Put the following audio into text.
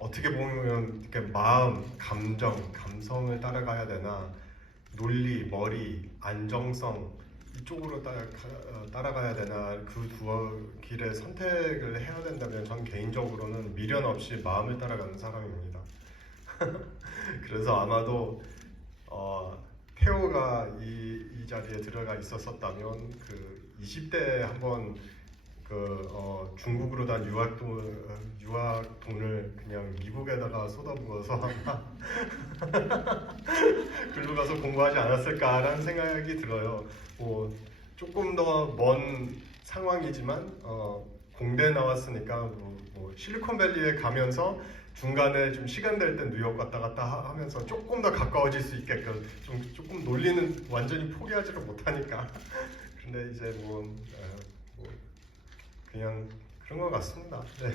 어떻게 보면 이렇게 마음, 감정, 감성을 따라가야 되나 논리, 머리, 안정성 이쪽으로 따라, 어, 따라가야 되나 그 두 길의 선택을 해야 된다면 전 개인적으로는 미련 없이 마음을 따라가는 사람입니다. 그래서 아마도 어, 태호가 이, 이 자리에 들어가 있었었다면 그 20대에 한번 그 어, 중국으로 단 유학 돈 유학 돈을 그냥 미국에다가 쏟아부어서 글로 가서 공부하지 않았을까라는 생각이 들어요. 뭐 조금 더 먼 상황이지만 어, 공대 나왔으니까 뭐, 뭐 실리콘밸리에 가면서 중간에 좀 시간 될 때 뉴욕 왔다 갔다 하- 하면서 조금 더 가까워질 수 있게끔 좀 조금 논리는 완전히 포기하지를 못하니까 근데 이제 뭐, 어, 뭐 그냥 그런 것 같습니다. 네.